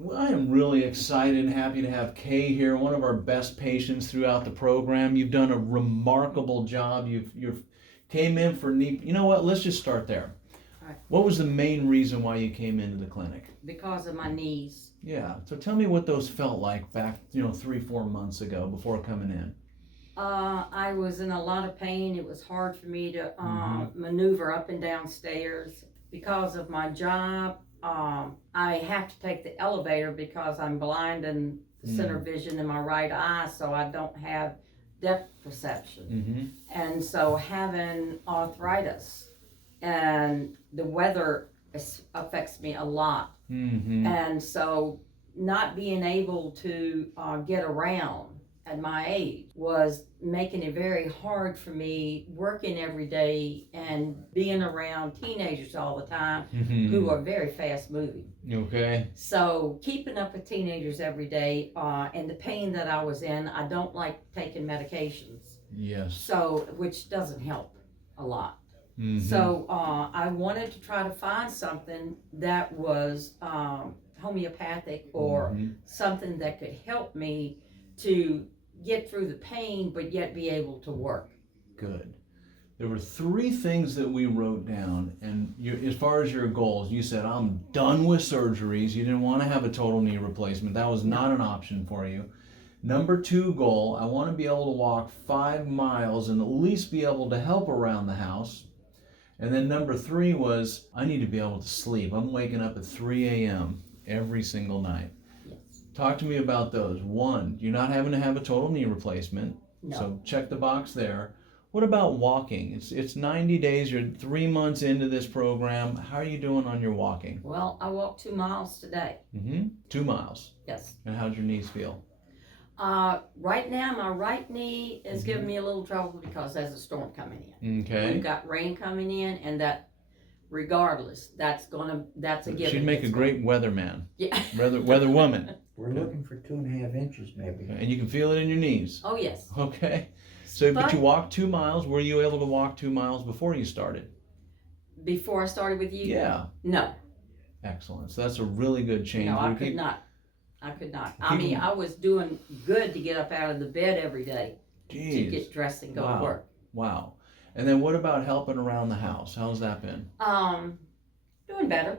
Well, I am really excited and happy to have Kay here, one of our best patients throughout the program. You've done a remarkable job. You've came in for knee. You know what? Let's just start there. Right. What was the main reason why you came into the clinic? Because of my knees. Yeah. So tell me what those felt like back, 3-4 months ago before coming in. I was in a lot of pain. It was hard for me to maneuver up and down stairs because of my job. I have to take the elevator because I'm blind in the center vision in my right eye, so I don't have depth perception. And so having arthritis and the weather affects me a lot. And so not being able to get around at my age was making it very hard for me working every day and being around teenagers all the time who are very fast moving. Okay. So keeping up with teenagers every day and the pain that I was in, I don't like taking medications. Yes. So, which doesn't help a lot. So I wanted to try to find something that was homeopathic or something that could help me to get through the pain but yet be able to work. Good. There were 3 things that we wrote down, and as far as your goals, you said, I'm done with surgeries. You didn't want to have a total knee replacement. That was not an option for you. Number 2 goal, I want to be able to walk 5 miles and at least be able to help around the house. And then number 3 was, I need to be able to sleep. I'm waking up at 3 a.m. every single night. Talk to me about those. 1, you're not having to have a total knee replacement. No. So check the box there. What about walking? It's 90 days. You're 3 months into this program. How are you doing on your walking? Well, I walked 2 miles today. 2 miles. Yes. And how'd your knees feel? Right now, my right knee is giving me a little trouble because there's a storm coming in. Okay. We've got rain coming in, and that, regardless, that's a given. She'd make a great weatherman. Yeah. Weather woman. We're looking for 2.5 inches maybe. And you can feel it in your knees. Oh, yes. Okay. So, but you walked 2 miles. Were you able to walk 2 miles before you started? Before I started with you? Yeah. No. Excellent. So that's a really good change. No, I could not. I mean, I was doing good to get up out of the bed every day to get dressed and go to work. Wow. And then what about helping around the house? How's that been? Doing better.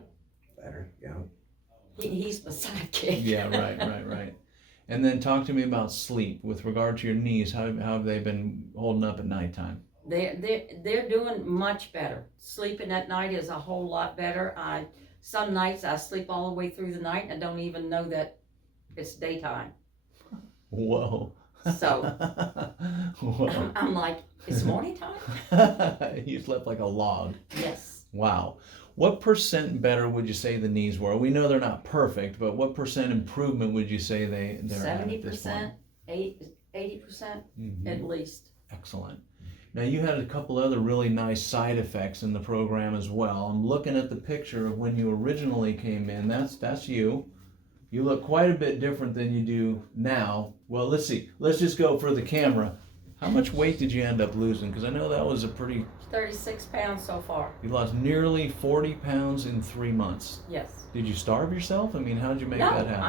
Better, yeah. He's my sidekick. Yeah, right. And then talk to me about sleep with regard to your knees. How have they been holding up at nighttime? They're doing much better. Sleeping at night is a whole lot better. Some nights I sleep all the way through the night and I don't even know that it's daytime. Whoa. So Whoa. I'm like, it's morning time? You slept like a log. Yes. Wow. What % better would you say the knees were? We know they're not perfect, but what % improvement would you say they're at this point? 80% at least. Excellent. Now you had a couple other really nice side effects in the program as well. I'm looking at the picture of when you originally came in. That's you. You look quite a bit different than you do now. Well, let's see. Let's just go for the camera. How much weight did you end up losing? Because I know that was a pretty... 36 pounds so far. You lost nearly 40 pounds in 3 months. Yes. Did you starve yourself? I mean, how did you make that happen?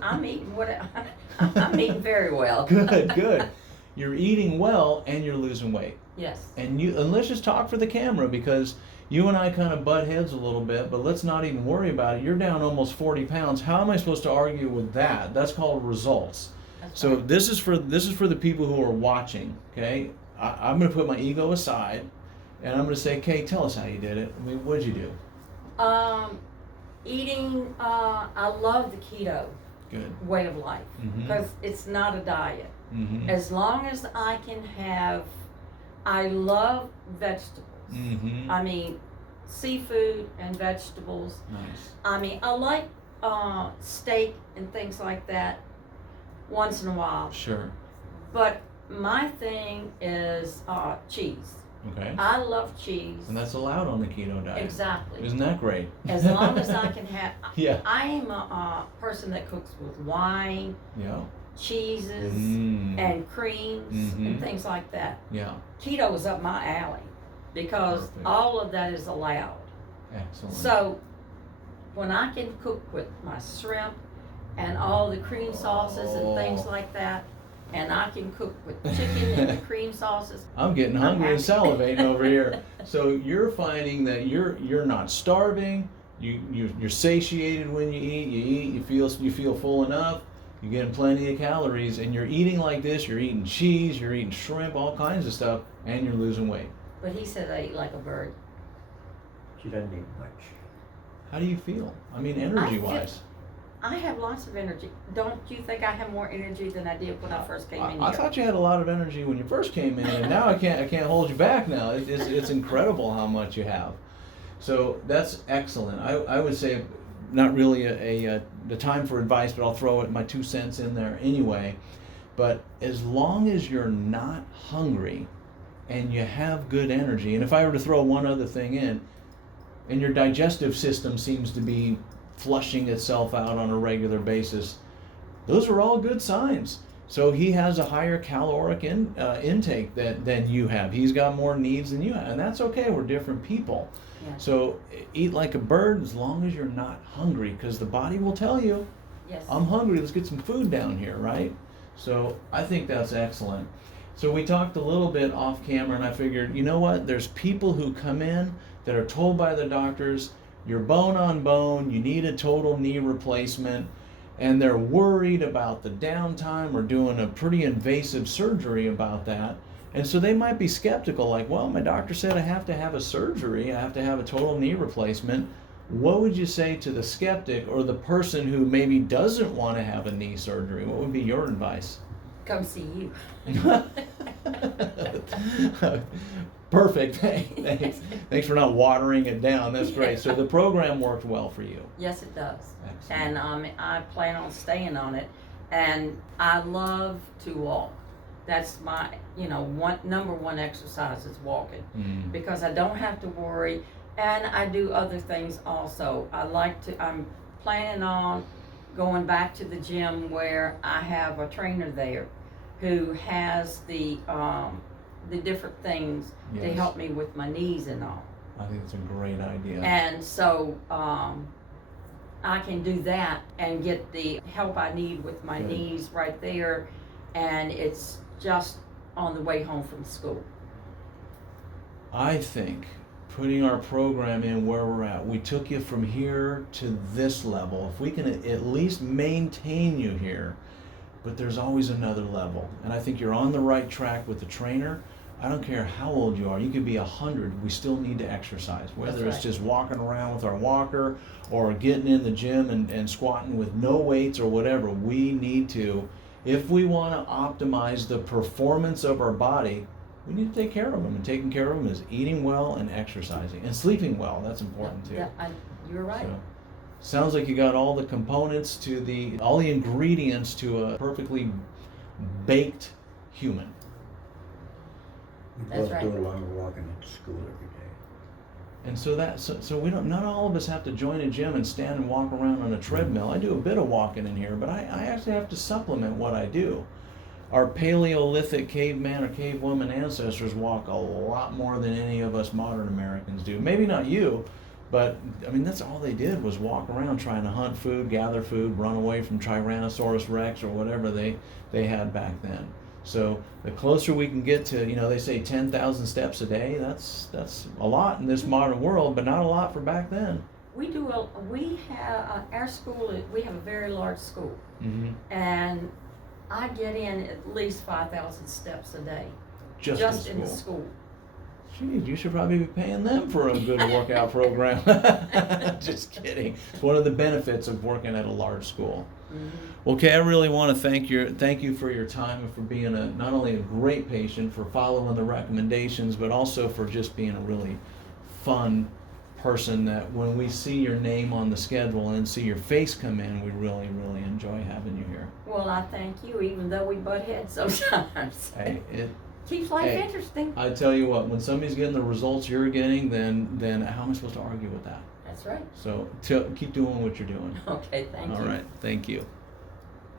I'm eating very well. Good. You're eating well and you're losing weight. Yes. And let's just talk for the camera, because you and I kind of butt heads a little bit, but let's not even worry about it. You're down almost 40 pounds. How am I supposed to argue with that? That's called results. So this is for the people who are watching, okay? I'm going to put my ego aside, and I'm going to say, Kay, tell us how you did it. I mean, what did you do? Eating, I love the keto way of life because it's not a diet. As long as I can have, I love vegetables. I mean, seafood and vegetables. Nice. I mean, I like steak and things like that once in a while. Sure. But my thing is cheese. Okay. I love cheese. And that's allowed on the keto diet. Exactly. Isn't that great? As long as I can have. Yeah. I am a person that cooks with wine, Yeah. cheeses, and creams and things like that. Yeah. Keto is up my alley because all of that is allowed. Excellent. So when I can cook with my shrimp and all the cream sauces and things like that. And I can cook with chicken and the cream sauces. I'm getting hungry and happy. salivating over here. So you're finding that you're not starving. You're satiated when you eat. You feel full enough. You're getting plenty of calories, and you're eating like this. You're eating cheese. You're eating shrimp, all kinds of stuff, and you're losing weight. But he said I eat like a bird. She doesn't eat much. How do you feel? I mean, energy-wise. I have lots of energy. Don't you think I have more energy than I did when I first came in here? I thought you had a lot of energy when you first came in, and now I can't hold you back now. It's incredible how much you have. So that's excellent. I would say not really the time for advice, but I'll throw my 2 cents in there anyway. But as long as you're not hungry and you have good energy, and if I were to throw one other thing in, and your digestive system seems to be flushing itself out on a regular basis, those are all good signs. So he has a higher caloric intake than you have. He's got more needs than you have, and that's okay. We're different people. Yeah. So eat like a bird as long as you're not hungry, because the body will tell you, Yes. I'm hungry, let's get some food down here, right? So I think that's excellent. So we talked a little bit off camera, and I figured, you know what, there's people who come in that are told by the doctors, you're bone on bone, you need a total knee replacement, and they're worried about the downtime or doing a pretty invasive surgery about that. And so they might be skeptical, like, well, my doctor said I have to have a surgery, I have to have a total knee replacement. What would you say to the skeptic or the person who maybe doesn't want to have a knee surgery? What would be your advice? Come see you. Perfect. Thanks for not watering it down. That's great. So the program worked well for you. Yes, it does. Excellent. And I plan on staying on it. And I love to walk. That's my, number one exercise is walking, because I don't have to worry. And I do other things also. I'm planning on going back to the gym where I have a trainer there who has the different things to Yes. help me with my knees and all. I think it's a great idea. And so I can do that and get the help I need with my Good. knees right there, and it's just on the way home from school. I think putting our program in where we're at, we took you from here to this level. If we can at least maintain you here, but there's always another level. And I think you're on the right track with the trainer. I don't care how old you are. You could be 100. We still need to exercise, whether That's it's right. just walking around with our walker or getting in the gym and squatting with no weights or whatever. We need to, if we want to optimize the performance of our body, we need to take care of them. And taking care of them is eating well and exercising and sleeping well. That's important too. Yeah, you're right. So, sounds like you got all the components all the ingredients to a perfectly baked human. We That's both right. do a lot of walking at school every day. And so we don't, not all of us have to join a gym and stand and walk around on a treadmill. I do a bit of walking in here, but I actually have to supplement what I do. Our Paleolithic caveman or cavewoman ancestors walk a lot more than any of us modern Americans do. Maybe not you, but I mean, that's all they did was walk around trying to hunt food, gather food, run away from Tyrannosaurus Rex or whatever they had back then. So the closer we can get to, they say 10,000 steps a day, that's a lot in this modern world, but not a lot for back then. We have our school. We have a very large school, Mm-hmm. and I get in at least 5,000 steps a day Just in the school. Geez, you should probably be paying them for a good workout program. Just kidding. It's one of the benefits of working at a large school. Mm-hmm. Well, Kay, I really want to thank you for your time and for being not only a great patient, for following the recommendations, but also for just being a really fun person that when we see your name on the schedule and see your face come in, we really, really enjoy having you here. Well, I thank you, even though we butt heads sometimes. Hey, Keeps life Hey. interesting. I tell you what, when somebody's getting the results you're getting, then how am I supposed to argue with that? That's right. So keep doing what you're doing. Okay, thank you. All right, thank you.